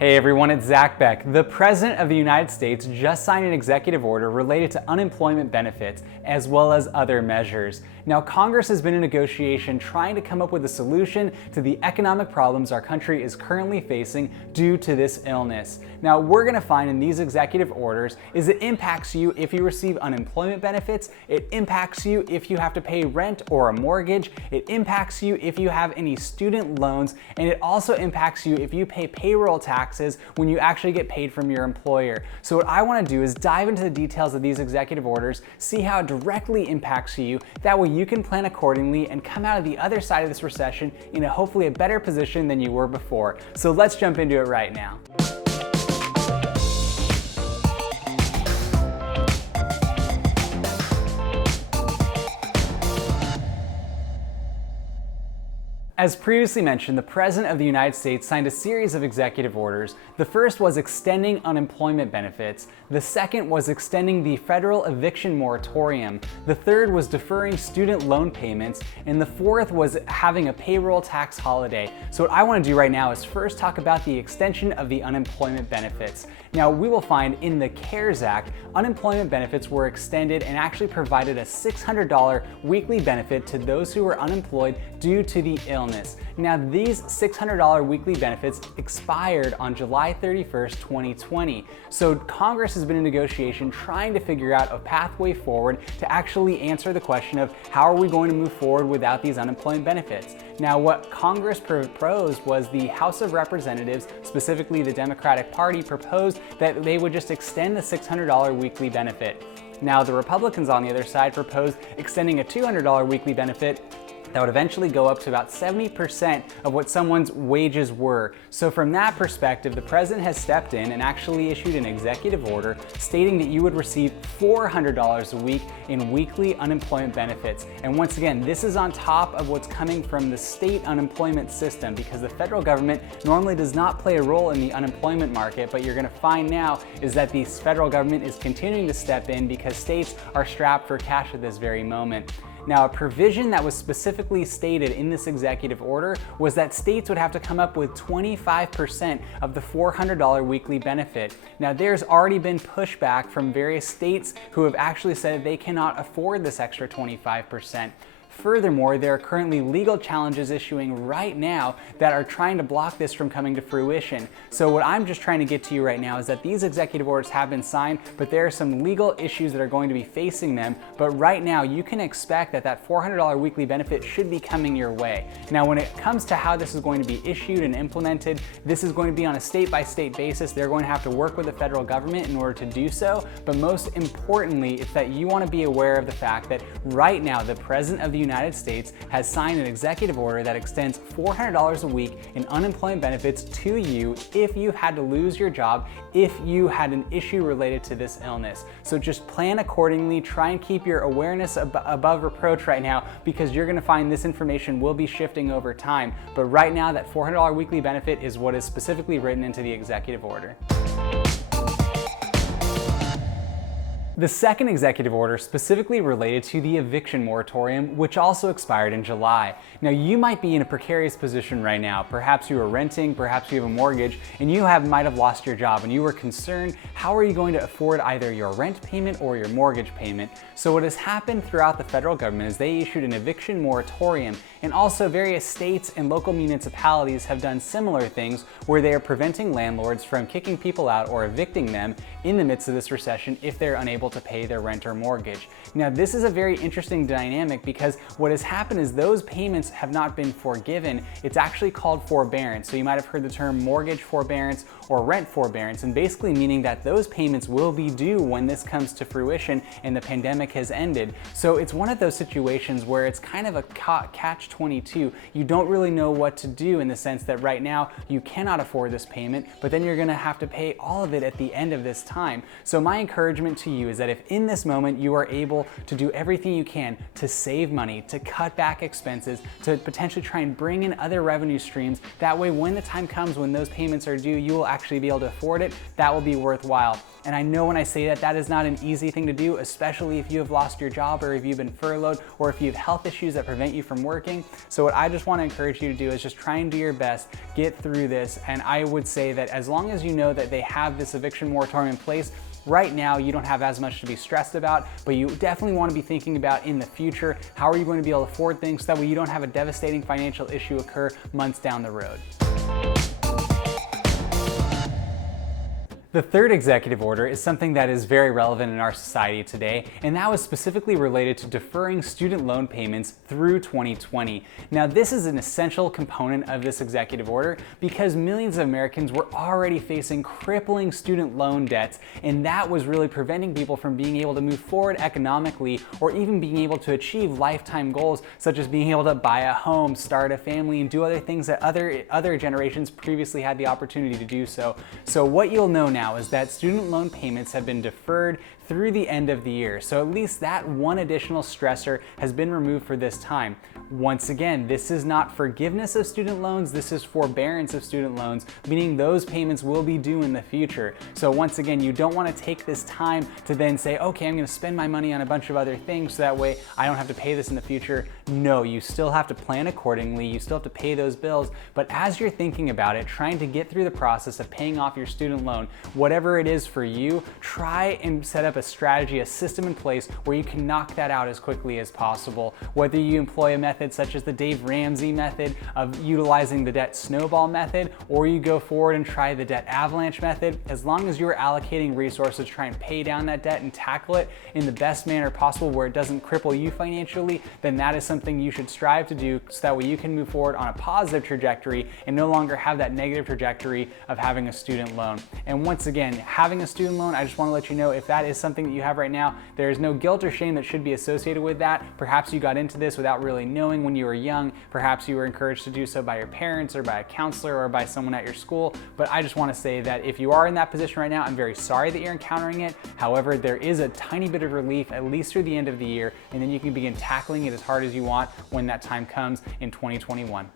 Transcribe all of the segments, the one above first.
Hey everyone, it's Zach Beck. The President of the United States just signed an executive order related to unemployment benefits as well as other measures. Now, Congress has been in negotiation trying to come up with a solution to the economic problems our country is currently facing due to this illness. Now, we're going to find in these executive orders is it impacts you if you receive unemployment benefits, it impacts you if you have to pay rent or a mortgage, it impacts you if you have any student loans, and it also impacts you if you pay payroll taxes when you actually get paid from your employer. So what I want to do is dive into the details of these executive orders, see how it directly impacts you. That way you can plan accordingly and come out of the other side of this recession in hopefully a better position than you were before. So let's jump into it right now. As previously mentioned, the President of the United States signed a series of executive orders. The first was extending unemployment benefits. The second was extending the federal eviction moratorium. The third was deferring student loan payments. And the fourth was having a payroll tax holiday. So what I want to do right now is first talk about the extension of the unemployment benefits. Now, we will find in the CARES Act, unemployment benefits were extended and actually provided a $600 weekly benefit to those who were unemployed due to the illness. Now, these $600 weekly benefits expired on July 31st, 2020. So Congress has been in negotiation trying to figure out a pathway forward to actually answer the question of how are we going to move forward without these unemployment benefits. Now, what Congress proposed was the House of Representatives, specifically the Democratic Party, proposed that they would just extend the $600 weekly benefit. Now, the Republicans on the other side proposed extending a $200 weekly benefit that would eventually go up to about 70% of what someone's wages were. So from that perspective, the president has stepped in and actually issued an executive order stating that you would receive $400 a week in weekly unemployment benefits. And once again, this is on top of what's coming from the state unemployment system, because the federal government normally does not play a role in the unemployment market, but you're gonna find now is that the federal government is continuing to step in because states are strapped for cash at this very moment. Now, a provision that was specifically stated in this executive order was that states would have to come up with 25% of the $400 weekly benefit. Now, there's already been pushback from various states who have actually said they cannot afford this extra 25%. Furthermore, there are currently legal challenges issuing right now that are trying to block this from coming to fruition. So what I'm just trying to get to you right now is that these executive orders have been signed, but there are some legal issues that are going to be facing them. But right now, you can expect that that $400 weekly benefit should be coming your way. Now, when it comes to how this is going to be issued and implemented, this is going to be on a state-by-state basis. They're going to have to work with the federal government in order to do so. But most importantly, it's that you want to be aware of the fact that right now, the President of the United States has signed an executive order that extends $400 a week in unemployment benefits to you if you had to lose your job, if you had an issue related to this illness. So just plan accordingly, try and keep your awareness above reproach right now, because you're gonna find this information will be shifting over time. But right now, that $400 weekly benefit is what is specifically written into the executive order. The second executive order specifically related to the eviction moratorium, which also expired in July. Now, you might be in a precarious position right now. Perhaps you are renting, perhaps you have a mortgage, and you might have lost your job, and you were concerned, how are you going to afford either your rent payment or your mortgage payment? So what has happened throughout the federal government is they issued an eviction moratorium, and also various states and local municipalities have done similar things where they are preventing landlords from kicking people out or evicting them in the midst of this recession if they're unable to pay their rent or mortgage. Now, this is a very interesting dynamic because what has happened is those payments have not been forgiven. It's actually called forbearance. So you might have heard the term mortgage forbearance or rent forbearance, and basically meaning that those payments will be due when this comes to fruition and the pandemic has ended. So it's one of those situations where it's kind of a catch-22. You don't really know what to do in the sense that right now you cannot afford this payment, but then you're gonna have to pay all of it at the end of this time. So my encouragement to you is that if in this moment you are able to do everything you can to save money, to cut back expenses, to potentially try and bring in other revenue streams, that way when the time comes when those payments are due, you will actually be able to afford it. That will be worthwhile. And I know when I say that, that is not an easy thing to do, especially if you have lost your job or if you've been furloughed or if you have health issues that prevent you from working. anything. So what I just want to encourage you to do is just try and do your best, get through this, and I would say that as long as you know that they have this eviction moratorium in place, right now you don't have as much to be stressed about, but you definitely want to be thinking about in the future, how are you going to be able to afford things so that way you don't have a devastating financial issue occur months down the road. The third executive order is something that is very relevant in our society today, and that was specifically related to deferring student loan payments through 2020. Now, this is an essential component of this executive order because millions of Americans were already facing crippling student loan debts, and that was really preventing people from being able to move forward economically or even being able to achieve lifetime goals such as being able to buy a home, start a family, and do other things that other generations previously had the opportunity to do so. So what you'll know now is that student loan payments have been deferred through the end of the year. So at least that one additional stressor has been removed for this time. Once again, this is not forgiveness of student loans, this is forbearance of student loans, meaning those payments will be due in the future. So once again, you don't want to take this time to then say, okay, I'm going to spend my money on a bunch of other things so that way I don't have to pay this in the future. No, you still have to plan accordingly, you still have to pay those bills, but as you're thinking about it, trying to get through the process of paying off your student loan, whatever it is for you, try and set up a strategy, a system in place where you can knock that out as quickly as possible. Whether you employ a method such as the Dave Ramsey method of utilizing the debt snowball method, or you go forward and try the debt avalanche method, as long as you're allocating resources to try and pay down that debt and tackle it in the best manner possible where it doesn't cripple you financially, then that is something you should strive to do so that way you can move forward on a positive trajectory and no longer have that negative trajectory of having a student loan. And once again, having a student loan, I just want to let you know if that is something that you have right now, there is no guilt or shame that should be associated with that. Perhaps you got into this without really knowing when you were young. Perhaps you were encouraged to do so by your parents or by a counselor or by someone at your school. But I just want to say that if you are in that position right now, I'm very sorry that you're encountering it. However, there is a tiny bit of relief, at least through the end of the year, and then you can begin tackling it as hard as you want when that time comes in 2021.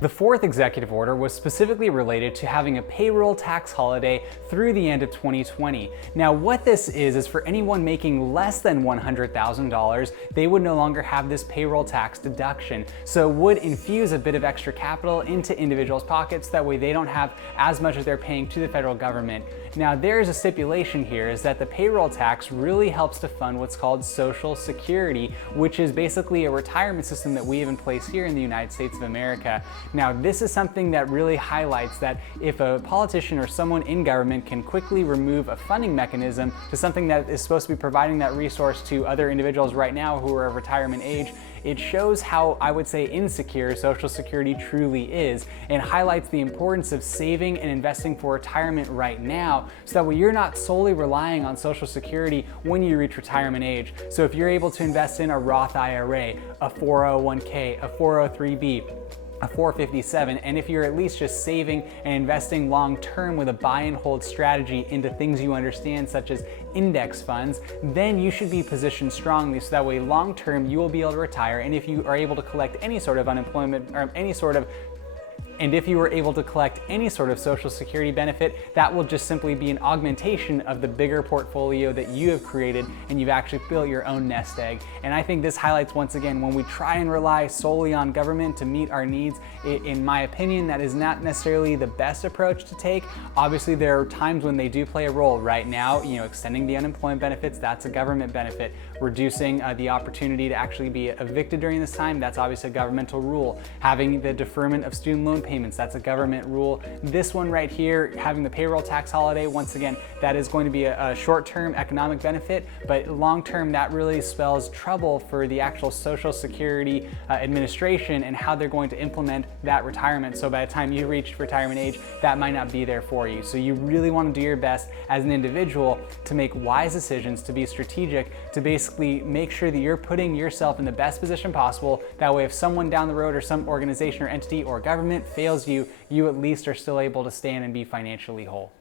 The fourth executive order was specifically related to having a payroll tax holiday through the end of 2020. Now, what this is for anyone making less than $100,000, they would no longer have this payroll tax deduction. So it would infuse a bit of extra capital into individuals' pockets. That way they don't have as much as they're paying to the federal government. Now, there's a stipulation here is that the payroll tax really helps to fund what's called Social Security, which is basically a retirement system that we have in place here in the United States of America. Now, this is something that really highlights that if a politician or someone in government can quickly remove a funding mechanism to something that is supposed to be providing that resource to other individuals right now who are of retirement age, it shows how, I would say, insecure Social Security truly is and highlights the importance of saving and investing for retirement right now so that way you're not solely relying on Social Security when you reach retirement age. So if you're able to invest in a Roth IRA, a 401k, a 403b, a 457, and if you're at least just saving and investing long term with a buy and hold strategy into things you understand such as index funds, then you should be positioned strongly so that way long term you will be able to retire, and if you are able to collect any sort of unemployment or if you were able to collect any sort of Social Security benefit, that will just simply be an augmentation of the bigger portfolio that you have created and you've actually built your own nest egg. And I think this highlights once again when we try and rely solely on government to meet our needs, in my opinion, that is not necessarily the best approach to take. Obviously, there are times when they do play a role. Right now, extending the unemployment benefits, that's a government benefit. Reducing the opportunity to actually be evicted during this time, that's obviously a governmental rule. Having the deferment of student loan payments, that's a government rule. This one right here, having the payroll tax holiday, once again, that is going to be a short-term economic benefit, but long-term that really spells trouble for the actual Social Security Administration and how they're going to implement that retirement. So by the time you reach retirement age, that might not be there for you. So you really want to do your best as an individual to make wise decisions, to be strategic, to basically make sure that you're putting yourself in the best position possible. That way if someone down the road or some organization or entity or government fails you, you at least are still able to stand and be financially whole.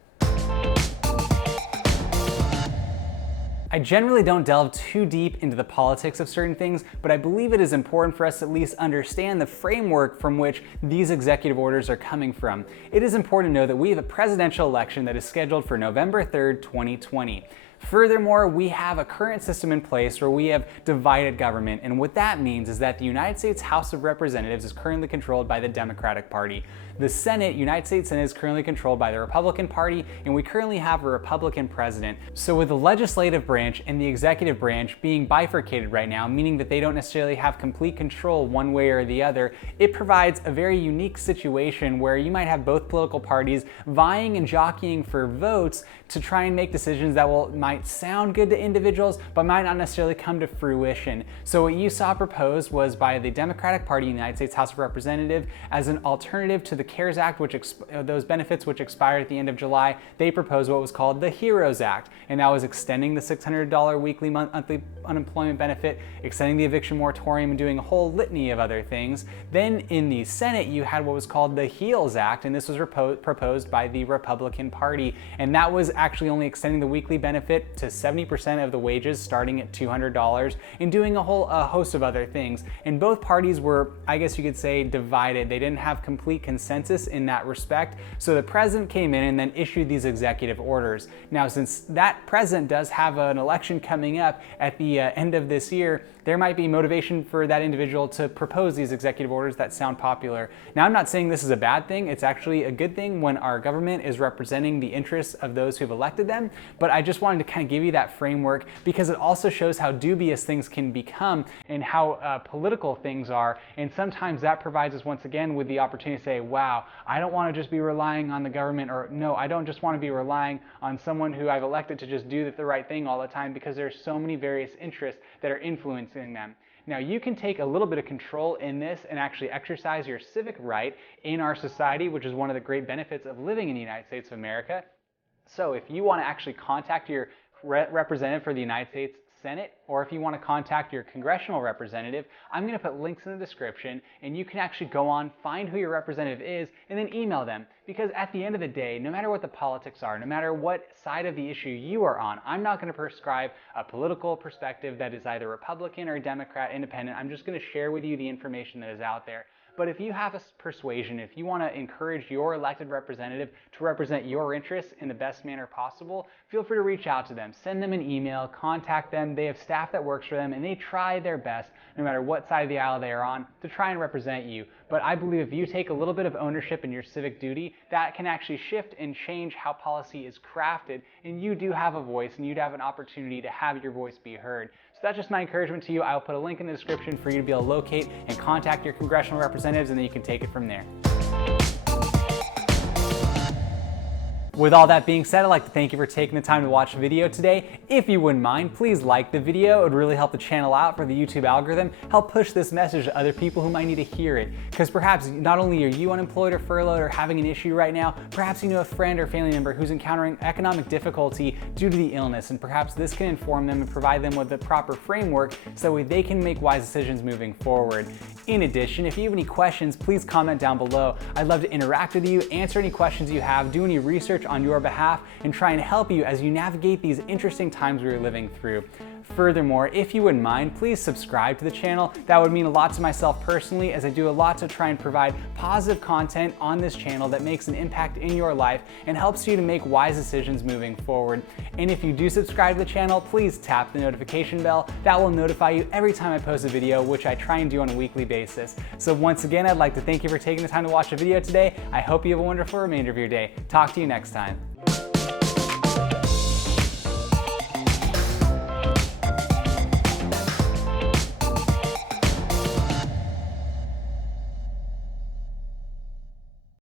I generally don't delve too deep into the politics of certain things, but I believe it is important for us to at least understand the framework from which these executive orders are coming from. It is important to know that we have a presidential election that is scheduled for November 3rd, 2020. Furthermore, we have a current system in place where we have divided government, and what that means is that the United States House of Representatives is currently controlled by the Democratic Party. The Senate, United States Senate, is currently controlled by the Republican Party, and we currently have a Republican president. So with the legislative branch and the executive branch being bifurcated right now, meaning that they don't necessarily have complete control one way or the other, it provides a very unique situation where you might have both political parties vying and jockeying for votes to try and make decisions that might sound good to individuals, but might not necessarily come to fruition. So what you saw proposed was by the Democratic Party in the United States House of Representatives as an alternative to the CARES Act, which those benefits which expired at the end of July. They proposed what was called the HEROES Act, and that was extending the $600 weekly monthly unemployment benefit, extending the eviction moratorium, and doing a whole litany of other things. Then in the Senate, you had what was called the HEALS Act, and this was proposed by the Republican Party, and that was actually only extending the weekly benefit to 70% of the wages starting at $200 and doing a whole host of other things. And both parties were, I guess you could say, divided. They didn't have complete consensus in that respect. So the president came in and then issued these executive orders. Now, since that president does have an election coming up at the end of this year, there might be motivation for that individual to propose these executive orders that sound popular. Now, I'm not saying this is a bad thing. It's actually a good thing when our government is representing the interests of those who've elected them, but I just wanted to kind of give you that framework because it also shows how dubious things can become and how political things are, and sometimes that provides us once again with the opportunity to say, wow, I don't want to just be relying on the government, or no, I don't just want to be relying on someone who I've elected to just do the right thing all the time, because there's so many various interests that are influencing them. Now, you can take a little bit of control in this and actually exercise your civic right in our society, which is one of the great benefits of living in the United States of America. So if you want to actually contact your representative for the United States Senate, or if you want to contact your congressional representative, I'm going to put links in the description, and you can actually go on, find who your representative is, and then email them. Because at the end of the day, no matter what the politics are, no matter what side of the issue you are on, I'm not going to prescribe a political perspective that is either Republican or Democrat, independent. I'm just going to share with you the information that is out there. But if you have a persuasion, if you want to encourage your elected representative to represent your interests in the best manner possible, feel free to reach out to them. Send them an email, contact them. They have staff that works for them, and they try their best, no matter what side of the aisle they are on, to try and represent you. But I believe if you take a little bit of ownership in your civic duty, that can actually shift and change how policy is crafted, and you do have a voice, and you'd have an opportunity to have your voice be heard. So that's just my encouragement to you. I'll put a link in the description for you to be able to locate and contact your congressional representatives, and then you can take it from there. With all that being said, I'd like to thank you for taking the time to watch the video today. If you wouldn't mind, please like the video. It would really help the channel out for the YouTube algorithm, help push this message to other people who might need to hear it. Because perhaps not only are you unemployed or furloughed or having an issue right now, perhaps you know a friend or family member who's encountering economic difficulty due to the illness, and perhaps this can inform them and provide them with the proper framework so that they can make wise decisions moving forward. In addition, if you have any questions, please comment down below. I'd love to interact with you, answer any questions you have, do any research on your behalf, and try and help you as you navigate these interesting times we're living through. Furthermore, if you wouldn't mind, please subscribe to the channel. That would mean a lot to myself personally, as I do a lot to try and provide positive content on this channel that makes an impact in your life and helps you to make wise decisions moving forward. And if you do subscribe to the channel, please tap the notification bell. That will notify you every time I post a video, which I try and do on a weekly basis. So once again, I'd like to thank you for taking the time to watch the video today. I hope you have a wonderful remainder of your day. Talk to you next time.